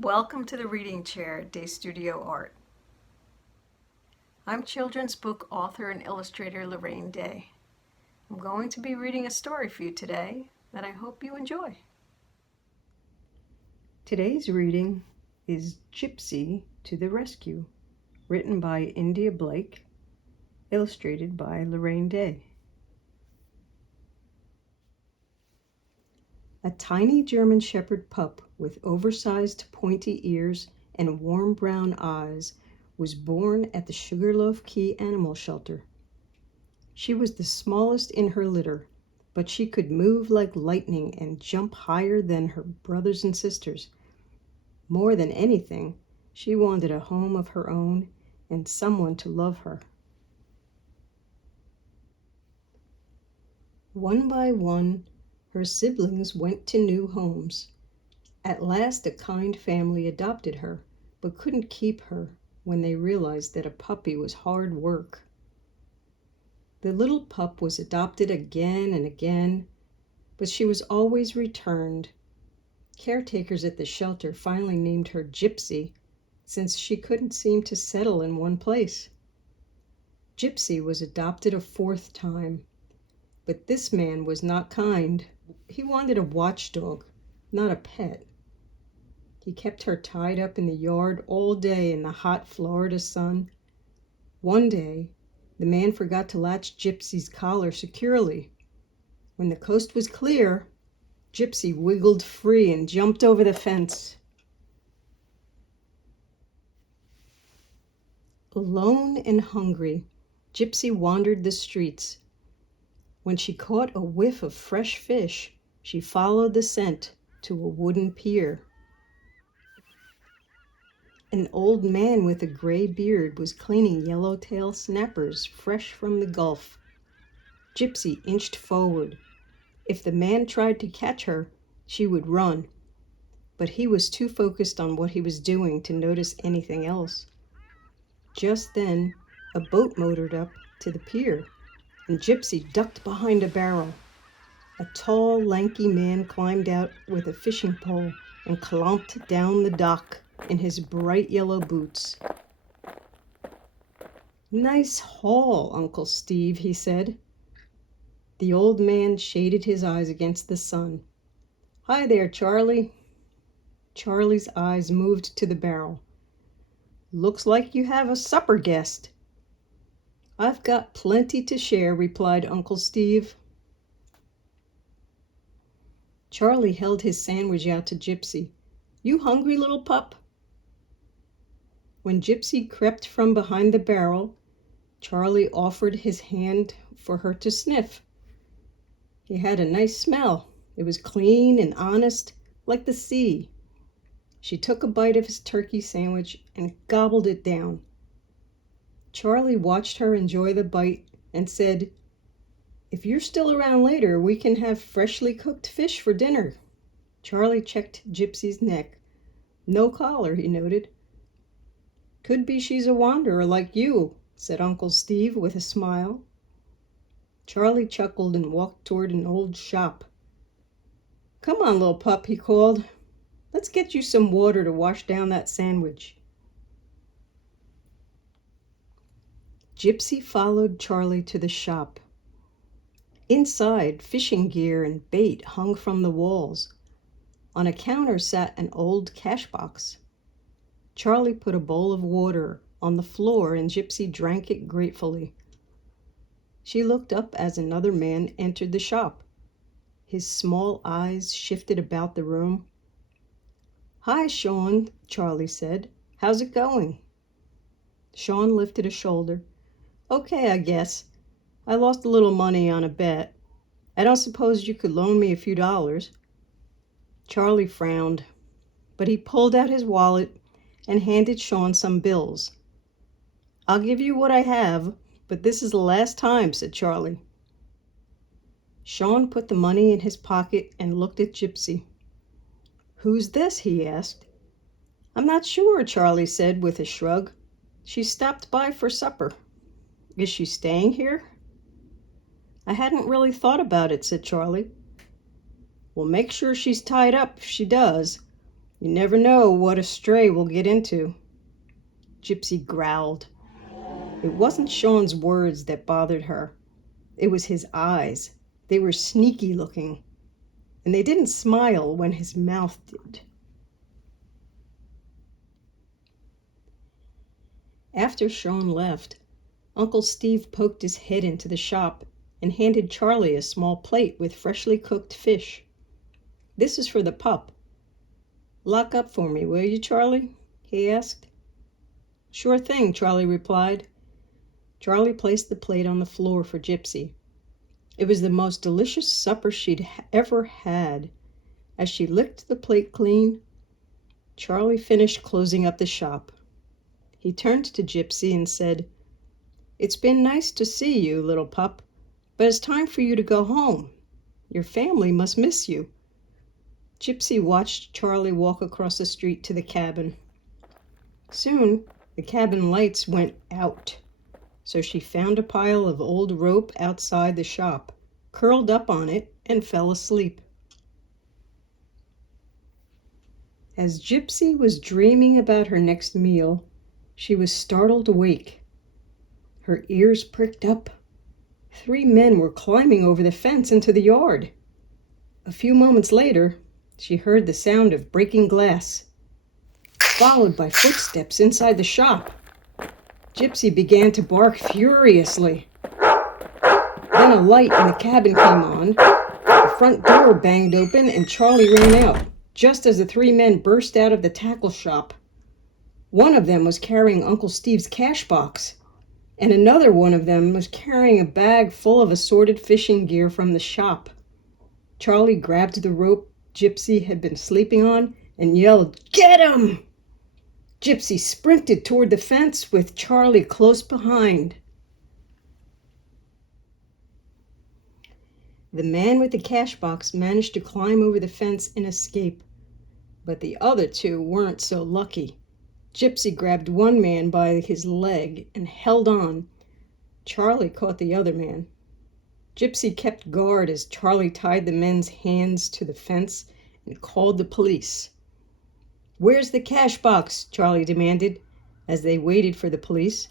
Welcome to the reading chair, Deystudio Art. I'm children's book author and illustrator Lorraine Dey. I'm going to be reading a story for you today that I hope you enjoy. Today's reading is Gypsy to the Rescue, written by India Blake, illustrated by Lorraine Dey. A tiny German Shepherd pup with oversized pointy ears and warm brown eyes was born at the Sugarloaf Key Animal Shelter. She was the smallest in her litter, but she could move like lightning and jump higher than her brothers and sisters. More than anything, she wanted a home of her own and someone to love her. One by one, her siblings went to new homes. At last, a kind family adopted her, but couldn't keep her when they realized that a puppy was hard work. The little pup was adopted again and again, but she was always returned. Caretakers at the shelter finally named her Gypsy, since she couldn't seem to settle in one place. Gypsy was adopted a fourth time, but this man was not kind. He wanted a watchdog, not a pet. He kept her tied up in the yard all day in the hot Florida sun. One day, the man forgot to latch Gypsy's collar securely. When the coast was clear, Gypsy wiggled free and jumped over the fence. Alone and hungry, Gypsy wandered the streets. When she caught a whiff of fresh fish, she followed the scent to a wooden pier. An old man with a gray beard was cleaning yellowtail snappers fresh from the Gulf. Gypsy inched forward. If the man tried to catch her, she would run, but he was too focused on what he was doing to notice anything else. Just then, a boat motored up to the pier, and Gypsy ducked behind a barrel. A tall, lanky man climbed out with a fishing pole and clomped down the dock in his bright yellow boots. "Nice haul, Uncle Steve," he said. The old man shaded his eyes against the sun. "Hi there, Charlie." Charlie's eyes moved to the barrel. "Looks like you have a supper guest." "I've got plenty to share," replied Uncle Steve. Charlie held his sandwich out to Gypsy. "You hungry, little pup?" When Gypsy crept from behind the barrel, Charlie offered his hand for her to sniff. He had a nice smell. It was clean and honest, like the sea. She took a bite of his turkey sandwich and gobbled it down. Charlie watched her enjoy the bite and said, "If you're still around later, we can have freshly cooked fish for dinner." Charlie checked Gypsy's neck. "No collar," he noted. "Could be she's a wanderer like you," said Uncle Steve with a smile. Charlie chuckled and walked toward an old shop. "Come on, little pup," he called. "Let's get you some water to wash down that sandwich." Gypsy followed Charlie to the shop. Inside, fishing gear and bait hung from the walls. On a counter sat an old cash box. Charlie put a bowl of water on the floor and Gypsy drank it gratefully. She looked up as another man entered the shop. His small eyes shifted about the room. "Hi, Sean," Charlie said. "How's it going?" Sean lifted a shoulder. "Okay, I guess. I lost a little money on a bet. I don't suppose you could loan me a few dollars." Charlie frowned, but he pulled out his wallet and handed Sean some bills. "I'll give you what I have, but this is the last time," said Charlie. Sean put the money in his pocket and looked at Gypsy. "Who's this?" he asked. "I'm not sure," Charlie said with a shrug. "She stopped by for supper." "Is she staying here?" "I hadn't really thought about it," said Charlie. "Well, make sure she's tied up if she does. You never know what a stray will get into." Gypsy growled. It wasn't Sean's words that bothered her. It was his eyes. They were sneaky looking, and they didn't smile when his mouth did. After Sean left, Uncle Steve poked his head into the shop and handed Charlie a small plate with freshly cooked fish. "This is for the pup. Lock up for me, will you, Charlie?" he asked. "Sure thing," Charlie replied. Charlie placed the plate on the floor for Gypsy. It was the most delicious supper she'd ever had. As she licked the plate clean, Charlie finished closing up the shop. He turned to Gypsy and said, "It's been nice to see you, little pup, but it's time for you to go home. Your family must miss you." Gypsy watched Charlie walk across the street to the cabin. Soon, the cabin lights went out, so she found a pile of old rope outside the shop, curled up on it, and fell asleep. As Gypsy was dreaming about her next meal, she was startled awake. Her ears pricked up. 3 men were climbing over the fence into the yard. A few moments later, she heard the sound of breaking glass, followed by footsteps inside the shop. Gypsy began to bark furiously. Then a light in the cabin came on, the front door banged open, and Charlie ran out, just as the 3 men burst out of the tackle shop. One of them was carrying Uncle Steve's cash box, and another one of them was carrying a bag full of assorted fishing gear from the shop. Charlie grabbed the rope Gypsy had been sleeping on and yelled, "Get him!" Gypsy sprinted toward the fence with Charlie close behind. The man with the cash box managed to climb over the fence and escape, but the other 2 weren't so lucky. Gypsy grabbed one man by his leg and held on. Charlie caught the other man. Gypsy kept guard as Charlie tied the men's hands to the fence and called the police. "Where's the cash box?" Charlie demanded as they waited for the police.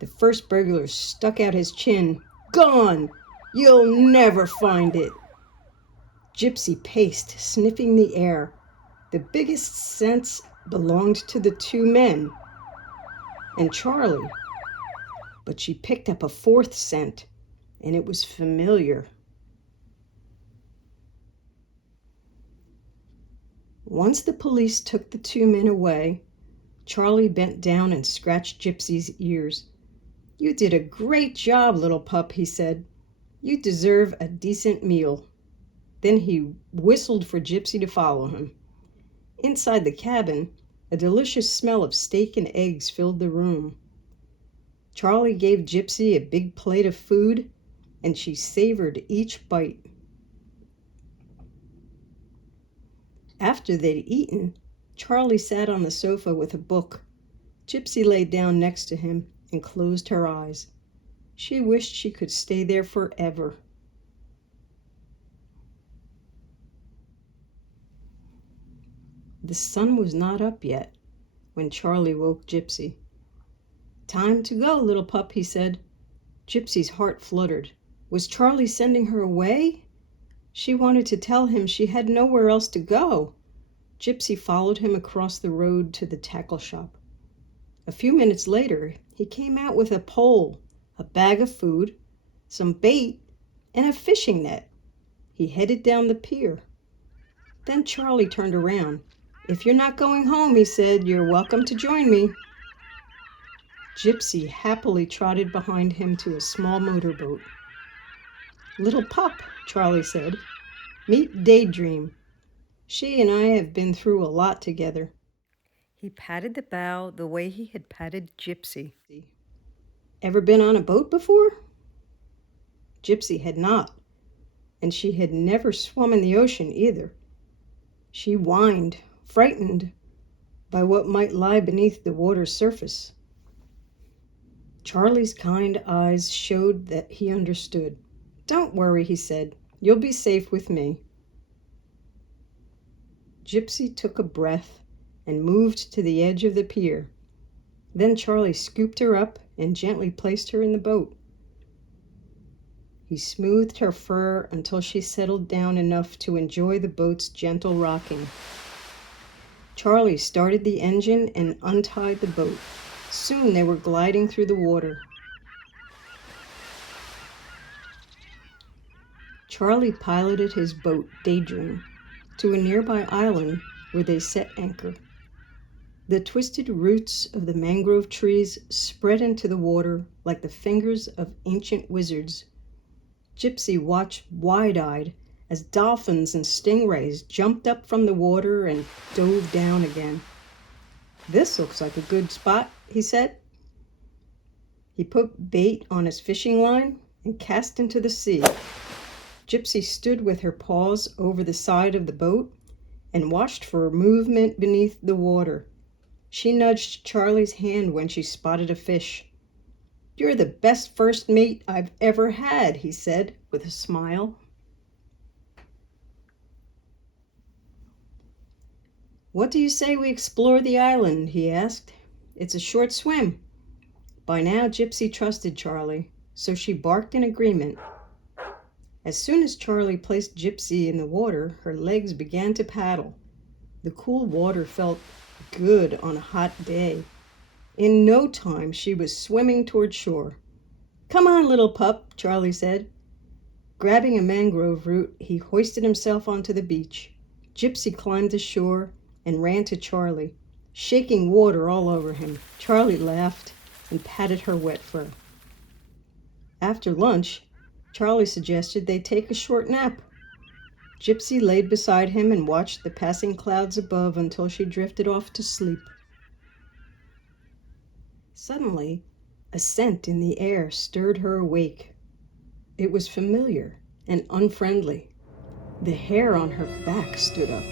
The first burglar stuck out his chin. "Gone! You'll never find it!" Gypsy paced, sniffing the air. The biggest scents belonged to the 2 men and Charlie, but she picked up a 4th scent, and it was familiar. Once the police took the 2 men away, Charlie bent down and scratched Gypsy's ears. "You did a great job, little pup," he said. "You deserve a decent meal." Then he whistled for Gypsy to follow him. Inside the cabin, a delicious smell of steak and eggs filled the room. Charlie gave Gypsy a big plate of food, and she savored each bite. After they'd eaten, Charlie sat on the sofa with a book. Gypsy lay down next to him and closed her eyes. She wished she could stay there forever. The sun was not up yet when Charlie woke Gypsy. "Time to go, little pup," he said. Gypsy's heart fluttered. Was Charlie sending her away? She wanted to tell him she had nowhere else to go. Gypsy followed him across the road to the tackle shop. A few minutes later, he came out with a pole, a bag of food, some bait, and a fishing net. He headed down the pier. Then Charlie turned around. "If you're not going home," he said, "you're welcome to join me." Gypsy happily trotted behind him to a small motorboat. "Little pup," Charlie said, "meet Daydream. She and I have been through a lot together." He patted the bow the way he had patted Gypsy. "Ever been on a boat before?" Gypsy had not, and she had never swum in the ocean either. She whined, frightened by what might lie beneath the water's surface. Charlie's kind eyes showed that he understood. "Don't worry," he said. "You'll be safe with me." Gypsy took a breath and moved to the edge of the pier. Then Charlie scooped her up and gently placed her in the boat. He smoothed her fur until she settled down enough to enjoy the boat's gentle rocking. Charlie started the engine and untied the boat. Soon they were gliding through the water. Charlie piloted his boat, Daydream, to a nearby island where they set anchor. The twisted roots of the mangrove trees spread into the water like the fingers of ancient wizards. Gypsy watched wide-eyed as dolphins and stingrays jumped up from the water and dove down again. "This looks like a good spot," he said. He put bait on his fishing line and cast into the sea. Gypsy stood with her paws over the side of the boat and watched for movement beneath the water. She nudged Charlie's hand when she spotted a fish. "You're the best first mate I've ever had," he said with a smile. "What do you say we explore the island?" he asked. "It's a short swim." By now Gypsy trusted Charlie, so she barked in agreement. As soon as Charlie placed Gypsy in the water, her legs began to paddle. The cool water felt good on a hot day. In no time she was swimming toward shore. "Come on, little pup," Charlie said. Grabbing a mangrove root, he hoisted himself onto the beach. Gypsy climbed ashore and ran to Charlie, shaking water all over him. Charlie laughed and patted her wet fur. After lunch, Charlie suggested they take a short nap. Gypsy laid beside him and watched the passing clouds above until she drifted off to sleep. Suddenly, a scent in the air stirred her awake. It was familiar and unfriendly. The hair on her back stood up.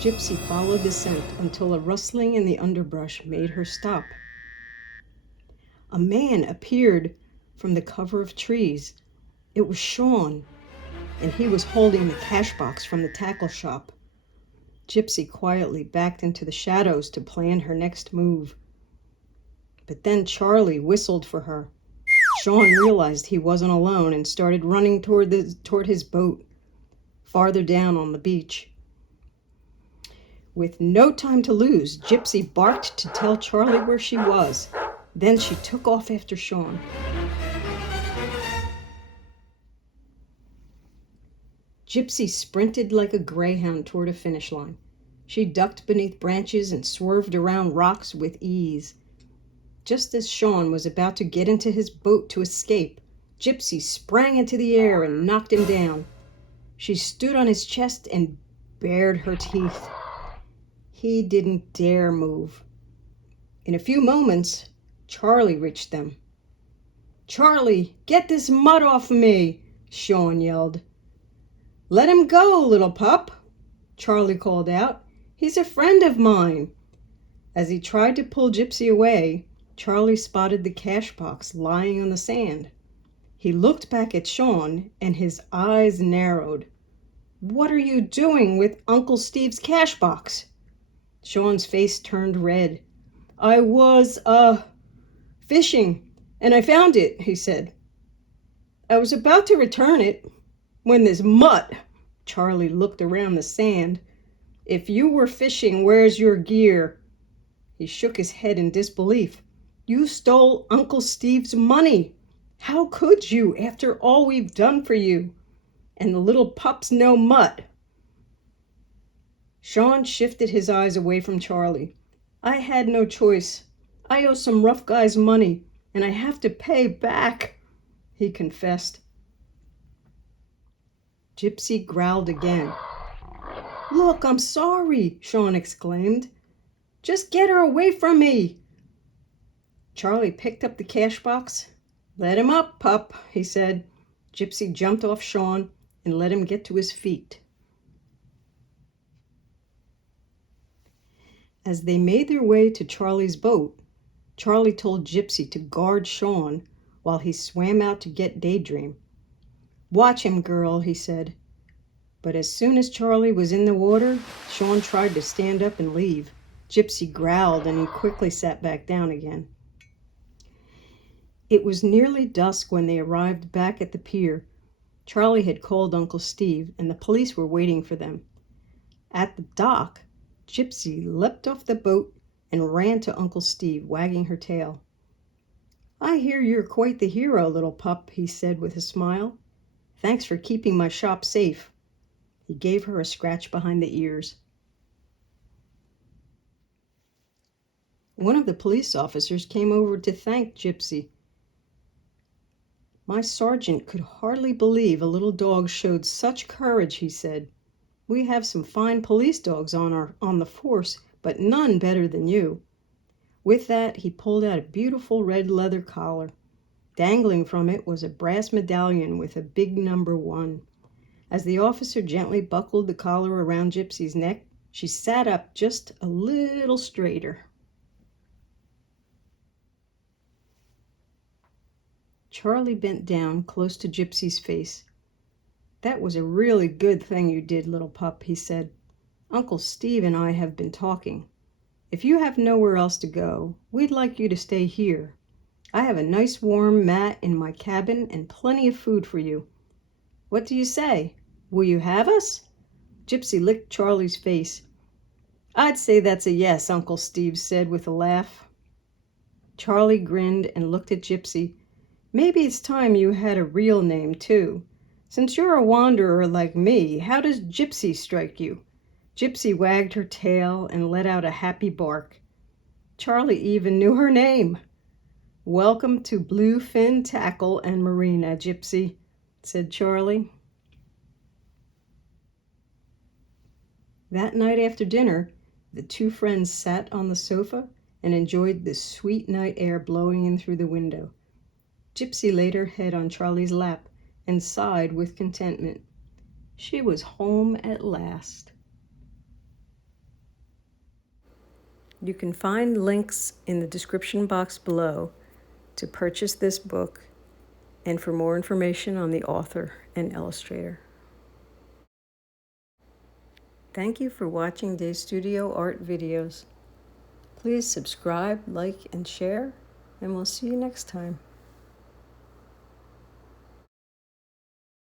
Gypsy followed the scent until a rustling in the underbrush made her stop. A man appeared from the cover of trees. It was Sean, and he was holding the cash box from the tackle shop. Gypsy quietly backed into the shadows to plan her next move. But then Charlie whistled for her. Sean realized he wasn't alone and started running toward his boat, farther down on the beach. With no time to lose, Gypsy barked to tell Charlie where she was. Then she took off after Sean. Gypsy sprinted like a greyhound toward a finish line. She ducked beneath branches and swerved around rocks with ease. Just as Sean was about to get into his boat to escape, Gypsy sprang into the air and knocked him down. She stood on his chest and bared her teeth. He didn't dare move. In a few moments, Charlie reached them. "Charlie, get this mud off me!" Sean yelled. "Let him go, little pup," Charlie called out. "He's a friend of mine." As he tried to pull Gypsy away, Charlie spotted the cash box lying on the sand. He looked back at Sean and his eyes narrowed. "What are you doing with Uncle Steve's cash box?" Sean's face turned red. "I was, fishing, and I found it," he said. "I was about to return it when this mutt," Charlie looked around the sand. "If you were fishing, where's your gear?" He shook his head in disbelief. "You stole Uncle Steve's money. How could you, after all we've done for you? And the little pup's no mutt." Sean shifted his eyes away from Charlie. "I had no choice. I owe some rough guys money, and I have to pay back," he confessed. Gypsy growled again. "Look, I'm sorry," Sean exclaimed. "Just get her away from me." Charlie picked up the cash box. "Let him up, pup," he said. Gypsy jumped off Sean and let him get to his feet. As they made their way to Charlie's boat, Charlie told Gypsy to guard Sean while he swam out to get Daydream. "Watch him, girl," he said. But as soon as Charlie was in the water, Sean tried to stand up and leave. Gypsy growled and he quickly sat back down again. It was nearly dusk when they arrived back at the pier. Charlie had called Uncle Steve and the police were waiting for them. At the dock, Gypsy leapt off the boat and ran to Uncle Steve, wagging her tail. "I hear you're quite the hero, little pup," he said with a smile. "Thanks for keeping my shop safe." He gave her a scratch behind the ears. One of the police officers came over to thank Gypsy. "My sergeant could hardly believe a little dog showed such courage," he said. "We have some fine police dogs on the force, but none better than you." With that, he pulled out a beautiful red leather collar. Dangling from it was a brass medallion with a big number 1. As the officer gently buckled the collar around Gypsy's neck, she sat up just a little straighter. Charlie bent down close to Gypsy's face. "That was a really good thing you did, little pup," he said. "Uncle Steve and I have been talking. If you have nowhere else to go, we'd like you to stay here. I have a nice warm mat in my cabin and plenty of food for you. What do you say? Will you have us?" Gypsy licked Charlie's face. "I'd say that's a yes," Uncle Steve said with a laugh. Charlie grinned and looked at Gypsy. "Maybe it's time you had a real name, too. Since you're a wanderer like me, how does Gypsy strike you?" Gypsy wagged her tail and let out a happy bark. Charlie even knew her name. "Welcome to Bluefin Tackle and Marina, Gypsy," said Charlie. That night after dinner, the two friends sat on the sofa and enjoyed the sweet night air blowing in through the window. Gypsy laid her head on Charlie's lap and sighed with contentment. She was home at last. You can find links in the description box below to purchase this book and for more information on the author and illustrator. Thank you for watching Deystudio art videos. Please subscribe, like, and share, and we'll see you next time.